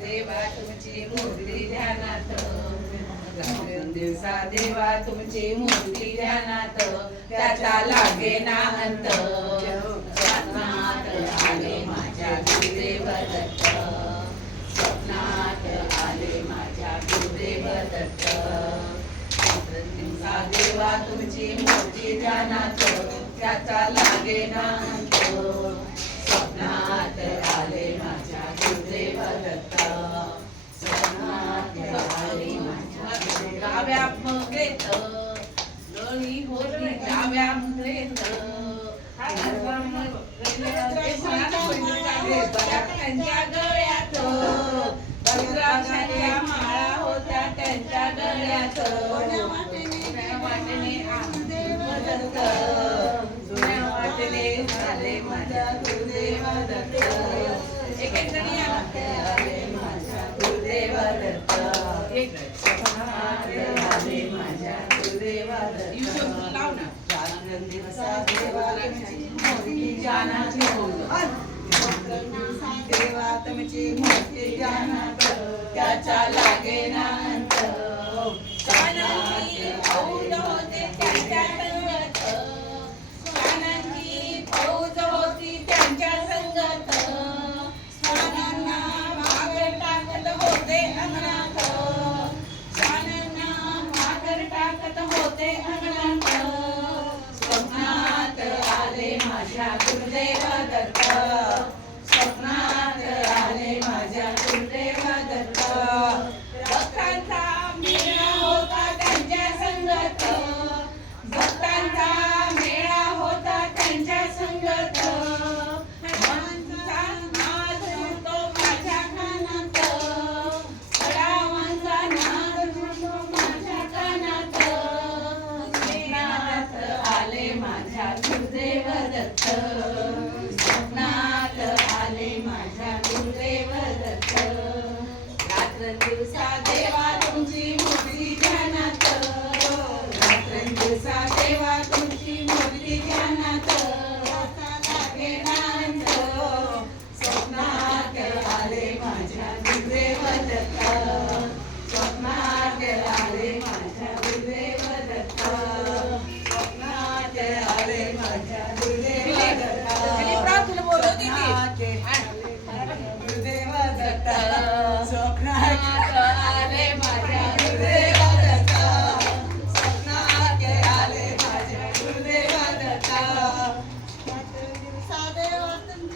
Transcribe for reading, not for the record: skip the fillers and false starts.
देवा तुमची मूर्ती ध्यानात दिवसा देवा तुमची मूर्ती ध्यानात त्याचा लागे ना अंत स्वप्नात आले माझ्या गुरुदेव दत्त स्वप्नात आले माझ्या गुरुदेव दत्त दिवसा देवा तुमची मूर्ती ध्यानात त्याचा लागे ना अंत स्वप्नात आले माझ्या गुरुदेव दत्त स्वप्नात आले माझ्या डाव्या मुद्रेत डोळी होती डाव्या मुद्रेत त्यांच्या गळ्यात रुद्राक्षाच्या माळा होत्या त्यांच्या गळ्यात वाटेने दत्त जुन्या वाटेने आले माझ्या गुरुदेव दत्त एक एक जणी आले माझ्या गुरुदेव दत्त आले माझ्या गुरुदेव दत्त लाव ना दिवसा देवा मोरी जानाची देवा तुमची मूर्ती जानात त्याचा लागे ना